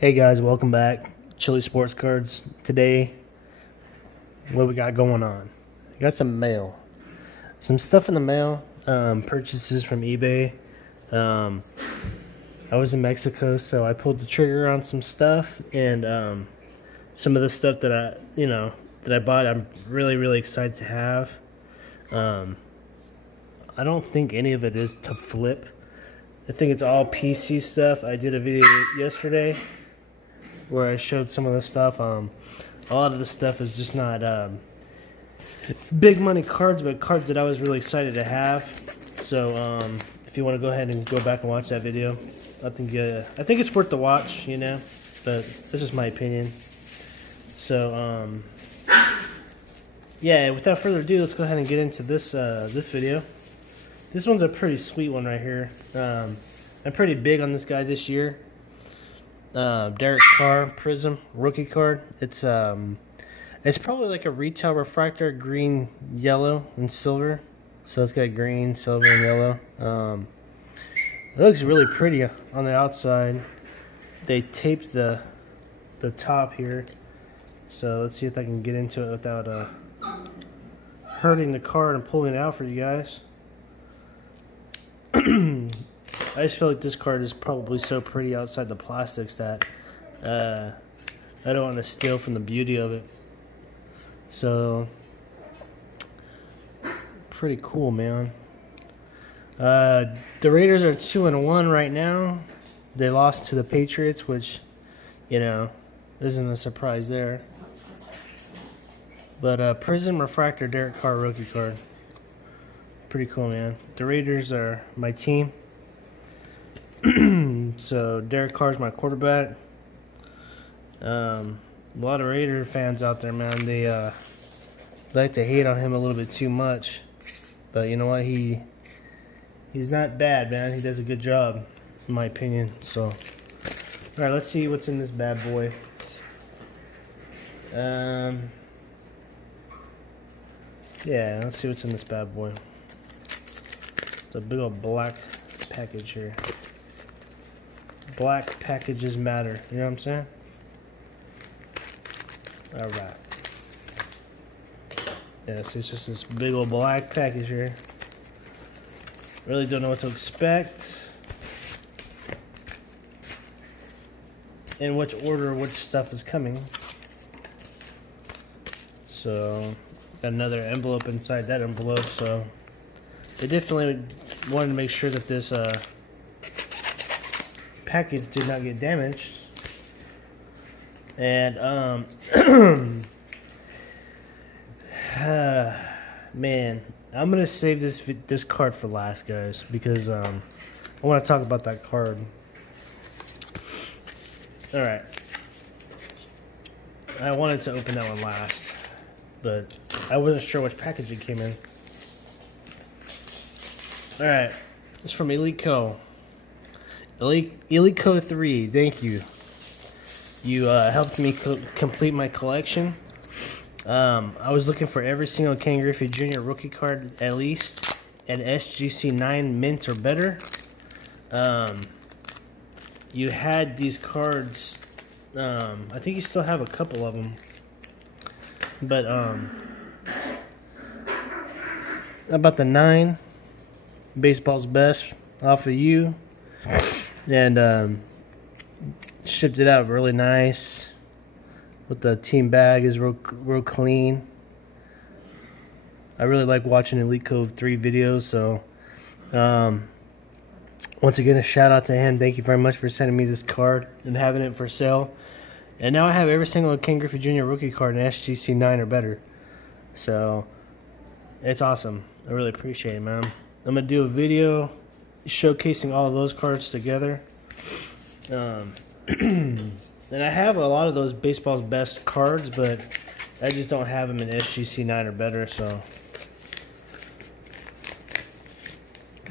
Hey guys, welcome back. Chili Sports Cards. Today, what we got going on? I got some mail. Some stuff in the mail. Purchases from eBay. I was in Mexico, so I pulled the trigger on some stuff, and some of the stuff that I bought, I'm really excited to have. I don't think any of it is to flip. I think it's all PC stuff. I did a video yesterday where I showed some of the stuff. A lot of the stuff is just not big money cards, but cards that I was really excited to have. So if you want to go ahead and go back and watch that video, I think it's worth the watch, but that's just my opinion. So yeah, without further ado, let's go ahead and get into this this video. This one's a pretty sweet one right here. I'm pretty big on this guy this year. Derek Carr Prism rookie card. It's probably like a retail refractor, green, yellow, and silver. So it's got green, silver, and yellow. It looks really pretty on the outside. They taped the top here. So let's see if I can get into it without hurting the card and pulling it out for you guys. I just feel like this card is probably so pretty outside the plastics that I don't want to steal from the beauty of it. So, pretty cool, man. The Raiders are 2-1 right now. They lost to the Patriots, which, isn't a surprise there. But Prism Refractor Derek Carr rookie card. Pretty cool, man. The Raiders are my team. So Derek Carr's my quarterback. A lot of Raider fans out there, man. They like to hate on him a little bit too much, but you know what? He's not bad, man. He does a good job, in my opinion. So, all right, let's see what's in this bad boy. Yeah, let's see what's in this bad boy. It's a big old black package here. Black packages matter. You know what I'm saying? Alright. Yes, it's just this big old black package here. Really don't know what to expect. In which order which stuff is coming. So, got another envelope inside that envelope, so they definitely wanted to make sure that this package did not get damaged. And man, I'm gonna save this card for last, guys, because I want to talk about that card. All right, I wanted to open that one last, but I wasn't sure which package it came in. All right, it's from Elite Co. Elite Co 3, thank you. You helped me complete my collection. I was looking for every single Ken Griffey Jr. rookie card, at least an SGC 9 mint or better. You had these cards. I think you still have a couple of them. But about the 9, baseball's best off of you. And shipped it out really nice with the team bag is real clean. I really like watching Elite Cove 3 videos, so once again, a shout out to him. Thank you very much for sending me this card and having it for sale. And now I have every single Ken Griffey Jr. rookie card in SGC 9 or better, so it's awesome. I really appreciate it, man. I'm gonna do a video showcasing all of those cards together. And I have a lot of those baseball's best cards, but I just don't have them in SGC 9 or better, so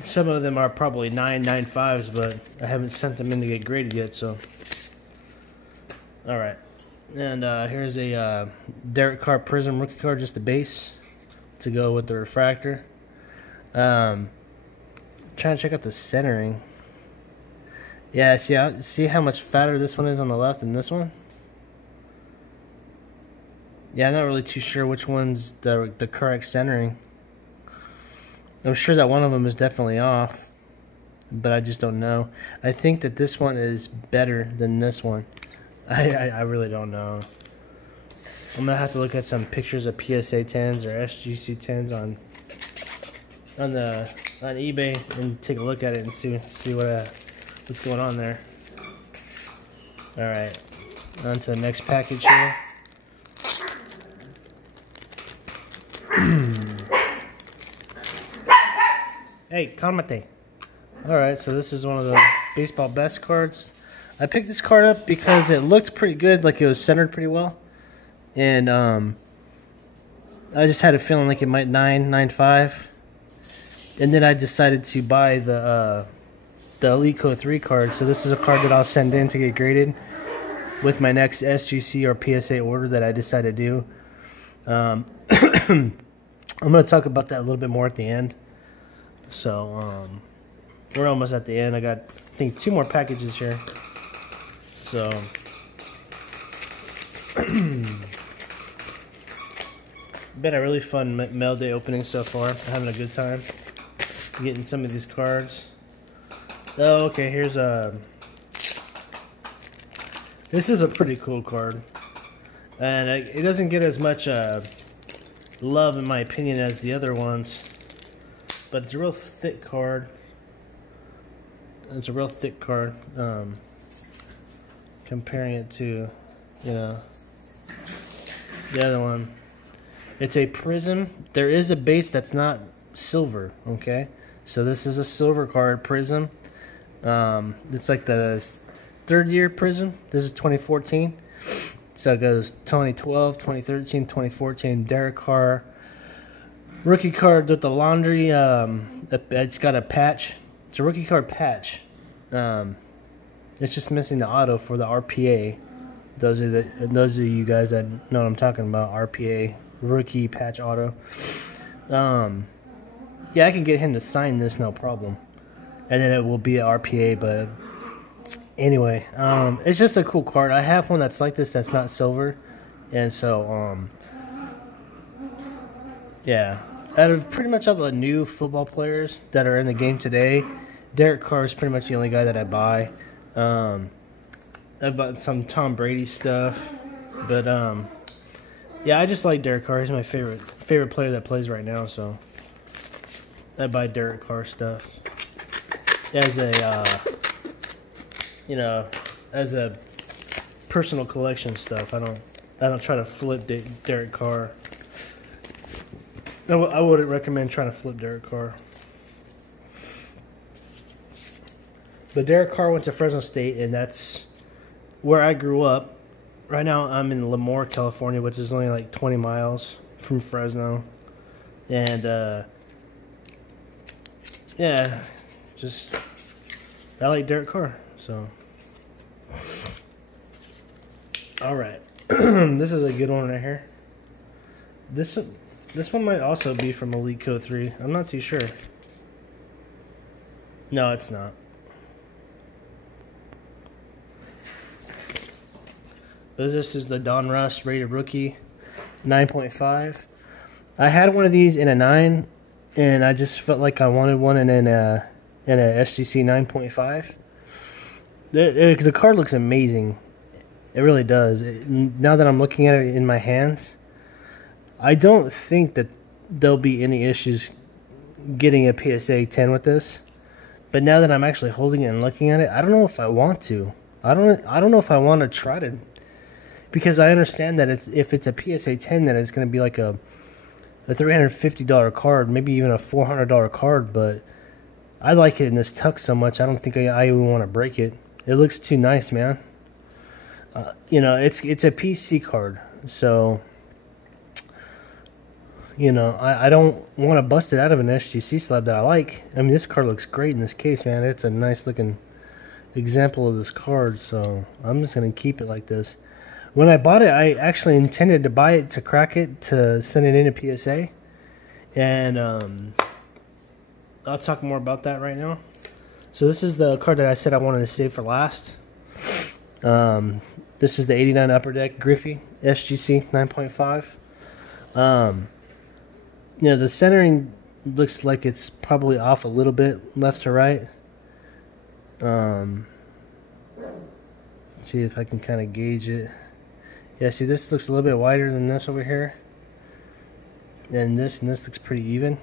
some of them are probably 9.95s, but I haven't sent them in to get graded yet, so alright. And here's a Derek Carr Prism rookie card, just the base to go with the refractor. Trying to check out the centering. Yeah, see how much fatter this one is on the left than this one? Yeah, I'm not really too sure which one's the correct centering. I'm sure that one of them is definitely off, but I just don't know. I think that this one is better than this one. I really don't know. I'm gonna have to look at some pictures of PSA 10s or SGC 10s on eBay and take a look at it and see what's going on there. All right, on to the next package here. Hey, calmate. All right, so this is one of the baseball best cards. I picked this card up because it looked pretty good, like it was centered pretty well, and I just had a feeling like it might 9.95, and then I decided to buy the Elite Code 3 card. So this is a card that I'll send in to get graded with my next SGC or PSA order that I decide to do. I'm going to talk about that a little bit more at the end. So we're almost at the end. I got, I think, 2 more packages here. So been a really fun mail day opening so far. I'm having a good time getting some of these cards. Oh, okay, here's this is a pretty cool card, and it doesn't get as much love in my opinion as the other ones, but it's a real thick card. It's a real thick card, comparing it to, you know, the other one. It's a prism. There is a base that's not silver, okay? So this is a silver card, prism. It's like the 3rd year prism. This is 2014. So it goes 2012, 2013, 2014. Derek Carr. Rookie card with the laundry. It's got a patch. It's a rookie card patch. It's just missing the auto for the RPA. Those are you guys that know what I'm talking about. RPA, rookie patch auto. Yeah, I can get him to sign this, no problem, and then it will be an RPA. But anyway, it's just a cool card. I have one that's like this that's not silver, and so yeah. Out of pretty much all the new football players that are in the game today, Derek Carr is pretty much the only guy that I buy. I bought some Tom Brady stuff, but yeah, I just like Derek Carr. He's my favorite player that plays right now, so I buy Derek Carr stuff as a you know, as a personal collection stuff. I don't try to flip Derek Carr. I wouldn't recommend trying to flip Derek Carr. But Derek Carr went to Fresno State, and that's where I grew up. Right now, I'm in Lemoore, California, which is only like 20 miles from Fresno. And, yeah, just, I like Derek Carr, so. Alright, this is a good one right here. This one might also be from Elite Code 3. I'm not too sure. No, it's not. But this is the Don Russ rated rookie, 9.5. I had one of these in a 9, and I just felt like I wanted one in a SGC 9.5. The card looks amazing. It really does. Now that I'm looking at it in my hands, I don't think that there'll be any issues getting a PSA 10 with this. But now that I'm actually holding it and looking at it, I don't know if I want to. I don't know if I want to try to, because I understand that if it's a PSA 10, then it's going to be like a $350 card, maybe even a $400 card. But I like it in this tuck so much, I don't think I even want to break it. It looks too nice, man. You know, it's a PC card, so you know, I don't want to bust it out of an SGC slab that I like. I mean, this card looks great in this case, man. It's a nice looking example of this card, so I'm just going to keep it like this. When I bought it, I actually intended to buy it to crack it to send it in to PSA. And I'll talk more about that right now. So this is the card that I said I wanted to save for last. This is the 89 Upper Deck Griffey SGC 9.5. You know, the centering looks like it's probably off a little bit left to right. See if I can kind of gauge it. Yeah, see, this looks a little bit wider than this over here. And this looks pretty even.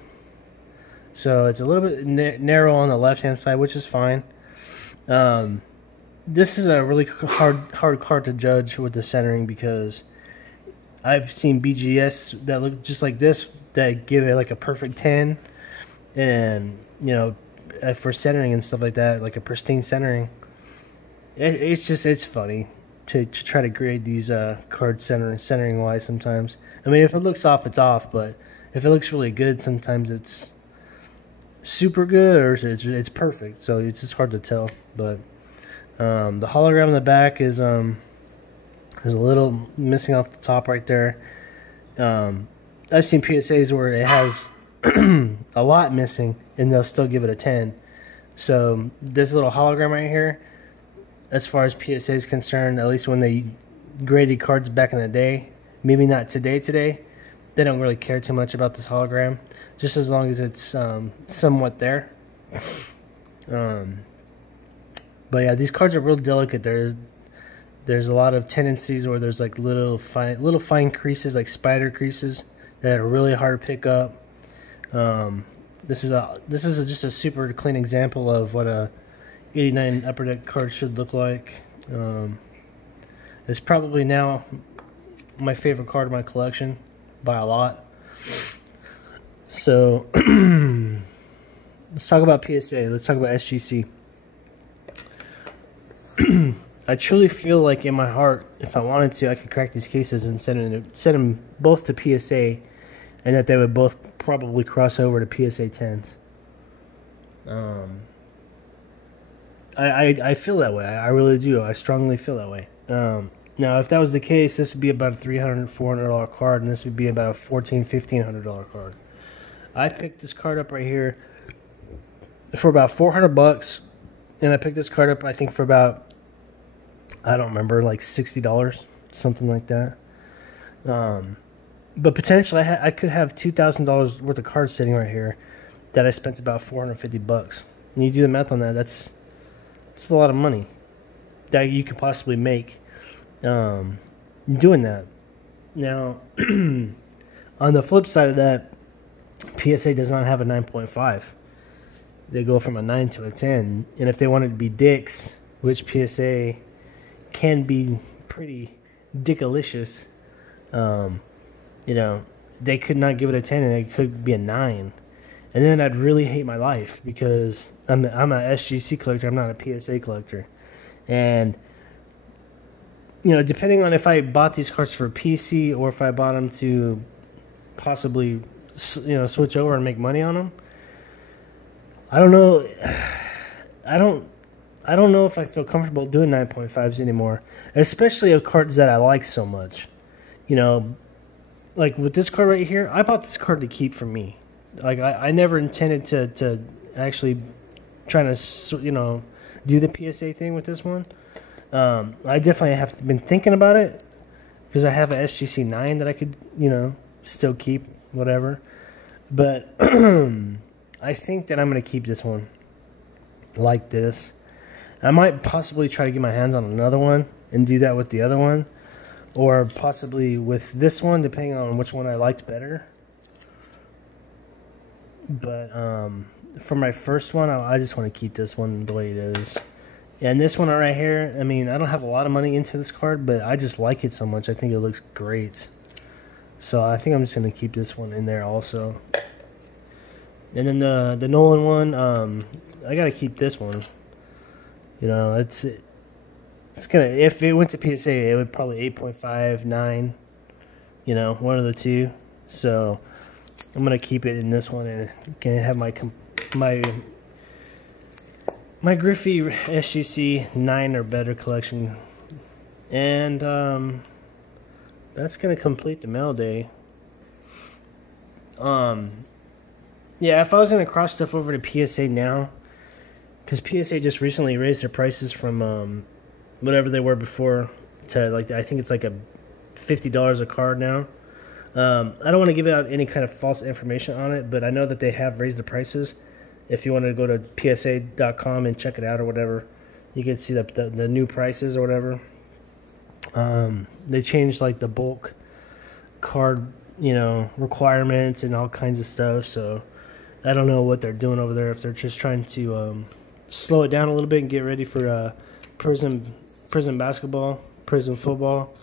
So it's a little bit narrow on the left-hand side, which is fine. This is a really hard card to judge with the centering, because I've seen BGS that look just like this that give it like a perfect 10, and you know, for centering and stuff like that, like a pristine centering. It's funny to try to grade these cards centering wise sometimes. I mean, if it looks off, it's off, but if it looks really good, sometimes it's super good or it's perfect. So it's just hard to tell. But the hologram in the back is a little missing off the top right there. I've seen PSAs where it has a lot missing and they'll still give it a 10. So this little hologram right here, as far as PSA is concerned, at least when they graded cards back in the day, maybe not today, they don't really care too much about this hologram, just as long as it's somewhat there. But yeah, these cards are real delicate. There's a lot of tendencies where there's like little fine creases, like spider creases, that are really hard to pick up. This is just a super clean example of what a 89 Upper Deck card should look like. It's probably now my favorite card in my collection by a lot. So let's talk about PSA. Let's talk about SGC. I truly feel like in my heart, if I wanted to, I could crack these cases and send them both to PSA, and that they would both probably cross over to PSA 10s. I feel that way. I really do. I strongly feel that way. Now, if that was the case, this would be about a $300, $400 card, and this would be about a $1,400, $1,500 card. I picked this card up right here for about $400, and I picked this card up, I think, for about, I don't remember, like $60, something like that. But potentially, I could have $2,000 worth of cards sitting right here that I spent about $450. And you do the math on that, that's a lot of money that you could possibly make doing that. Now, on the flip side of that, PSA does not have a 9.5. They go from a 9 to a 10. And if they wanted to be dicks, which PSA can be pretty dickalicious, you know, they could not give it a 10 and it could be a 9. And then I'd really hate my life, because I'm a SGC collector, I'm not a PSA collector. And, you know, depending on if I bought these cards for PC or if I bought them to possibly, you know, switch over and make money on them, I don't know. I don't know if I feel comfortable doing 9.5s anymore, especially of cards that I like so much. You know, like with this card right here, I bought this card to keep for me. Like, I never intended to actually trying to, you know, do the PSA thing with this one. I definitely have been thinking about it, because I have a SGC 9 that I could, you know, still keep, whatever. But I think that I'm going to keep this one like this. I might possibly try to get my hands on another one and do that with the other one, or possibly with this one, depending on which one I liked better. But for my first one, I just want to keep this one the way it is. And this one right here, I mean, I don't have a lot of money into this card, but I just like it so much. I think it looks great. So I think I'm just going to keep this one in there also. And then the Nolan one, I got to keep this one. You know, it's gonna, if it went to PSA, it would probably 8.5, 9, you know, one of the two. So I'm gonna keep it in this one, and can have my Griffey SGC 9 or better collection. And that's gonna complete the mail day. Yeah, if I was gonna cross stuff over to PSA now, because PSA just recently raised their prices from whatever they were before to like, I think it's like a $50 a card now. I don't want to give out any kind of false information on it, but I know that they have raised the prices. If you want to go to psa.com and check it out or whatever, you can see the new prices or whatever. They changed like the bulk card, you know, requirements and all kinds of stuff. So I don't know what they're doing over there, if they're just trying to slow it down a little bit and get ready for prison basketball, prison football,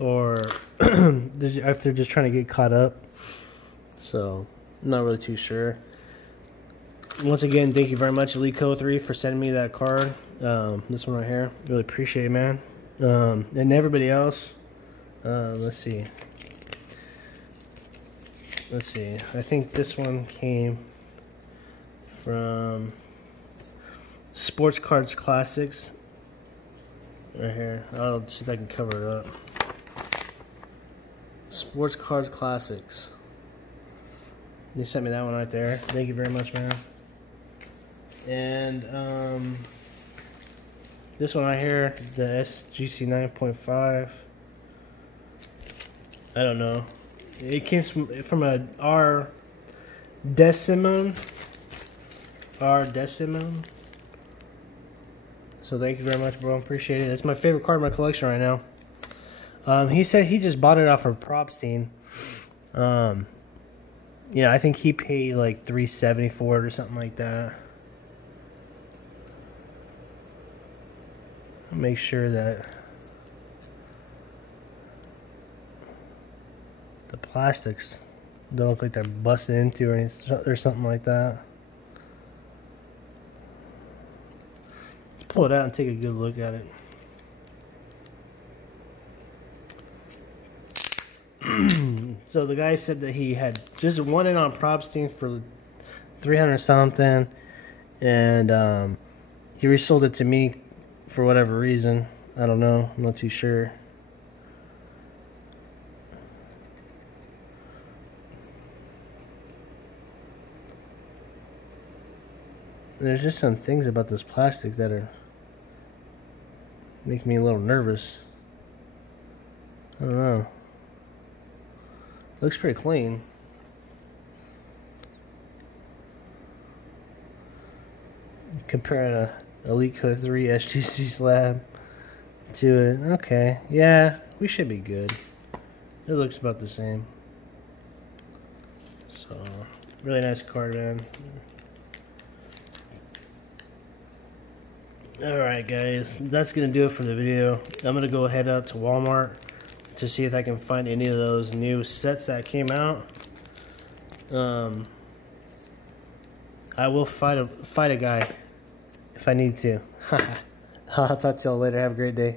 or if they're just trying to get caught up. So I'm not really too sure. Once again, thank you very much, Elico3, for sending me that card. This one right here, really appreciate it, man. And everybody else, let's see, I think this one came from Sports Cards Classics right here. I'll see if I can cover it up. Sports Cards Classics, they sent me that one right there. Thank you very much, man. And this one right here, the SGC 9.5. I don't know. It came from a R Decimone. So thank you very much, bro. Appreciate it. It's my favorite card in my collection right now. He said he just bought it off of Propstein. Yeah, I think he paid like $370 for it or something like that. Make sure that the plastics don't look like they're busted into or something like that. Let's pull it out and take a good look at it. So the guy said that he had just won it on Propstein for 300 something, and he resold it to me for whatever reason. I don't know. I'm not too sure. There's just some things about this plastic that are make me a little nervous. I don't know. Looks pretty clean. Comparing a Elico 3 SGC slab to it. Okay, yeah, we should be good. It looks about the same. So, really nice card, man. Alright guys, that's going to do it for the video. I'm going to go head out to Walmart to see if I can find any of those new sets that came out. I will fight a guy if I need to. I'll talk to y'all later. Have a great day.